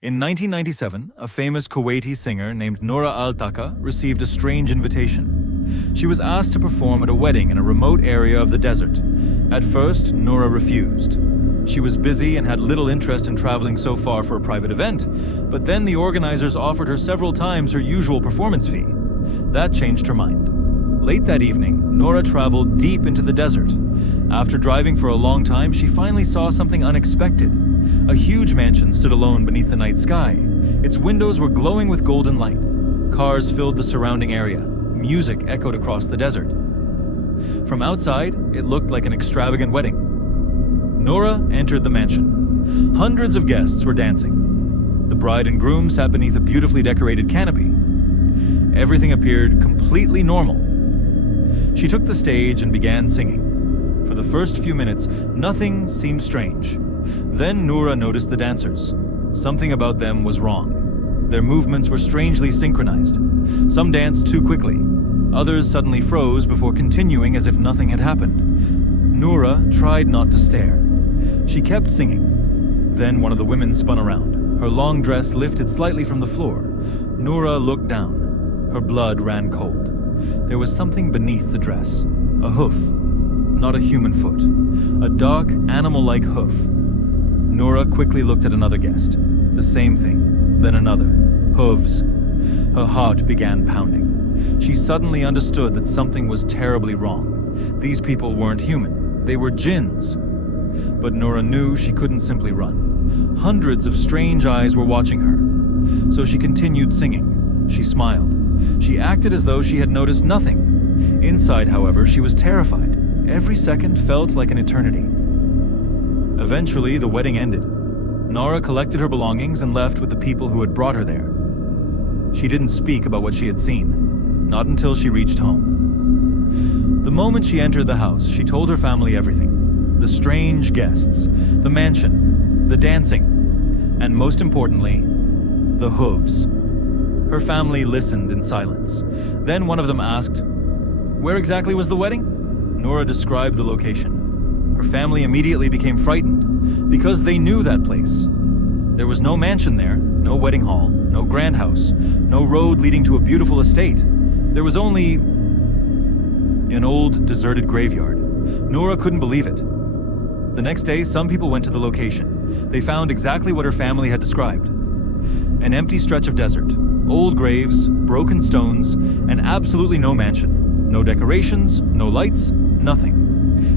In 1997, a famous Kuwaiti singer named Noura Al-Taka received a strange invitation. She was asked to perform at a wedding in a remote area of the desert. At first, Noura refused. She was busy and had little interest in traveling so far for a private event, but then the organizers offered her several times her usual performance fee. That changed her mind. Late that evening, Noura traveled deep into the desert. After driving for a long time, she finally saw something unexpected. A huge mansion stood alone beneath the night sky. Its windows were glowing with golden light. Cars filled the surrounding area. Music echoed across the desert. From outside, it looked like an extravagant wedding. Noura entered the mansion. Hundreds of guests were dancing. The bride and groom sat beneath a beautifully decorated canopy. Everything appeared completely normal. She took the stage and began singing. For the first few minutes, nothing seemed strange. Then Noura noticed the dancers. Something about them was wrong. Their movements were strangely synchronized. Some danced too quickly. Others suddenly froze before continuing as if nothing had happened. Noura tried not to stare. She kept singing. Then one of the women spun around. Her long dress lifted slightly from the floor. Noura looked down. Her blood ran cold. There was something beneath the dress. A hoof. Not a human foot. A dark, animal-like hoof. Noura quickly looked at another guest. The same thing. Then another. Hooves. Her heart began pounding. She suddenly understood that something was terribly wrong. These people weren't human. They were Jinns. But Noura knew she couldn't simply run. Hundreds of strange eyes were watching her. So she continued singing. She smiled. She acted as though she had noticed nothing. Inside, however, she was terrified. Every second felt like an eternity. Eventually, the wedding ended. Noura collected her belongings and left with the people who had brought her there. She didn't speak about what she had seen, not until she reached home. The moment she entered the house, she told her family everything. The strange guests, the mansion, the dancing, and most importantly, the hooves. Her family listened in silence. Then one of them asked, "Where exactly was the wedding?" Noura described the location. Her family immediately became frightened because they knew that place. There was no mansion there, no wedding hall, no grand house, no road leading to a beautiful estate. There was only an old, deserted graveyard. Noura couldn't believe it. The next day, some people went to the location. They found exactly what her family had described. An empty stretch of desert, old graves, broken stones, and absolutely no mansion. No decorations, no lights, nothing.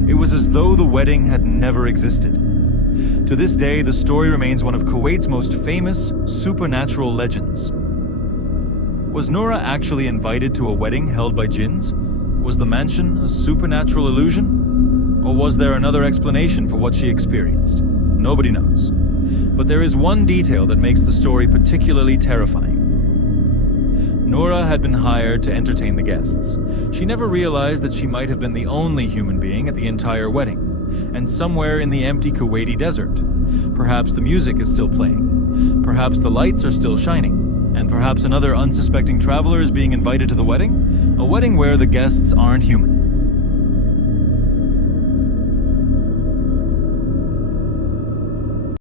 It was as though the wedding had never existed. To this day, the story remains one of Kuwait's most famous supernatural legends. Was Noura actually invited to a wedding held by Jinns? Was the mansion a supernatural illusion? Or was there another explanation for what she experienced? Nobody knows. But there is one detail that makes the story particularly terrifying. Noura had been hired to entertain the guests. She never realized that she might have been the only human being at the entire wedding, and somewhere in the empty Kuwaiti desert. Perhaps the music is still playing. Perhaps the lights are still shining. And perhaps another unsuspecting traveler is being invited to the wedding? A wedding where the guests aren't human.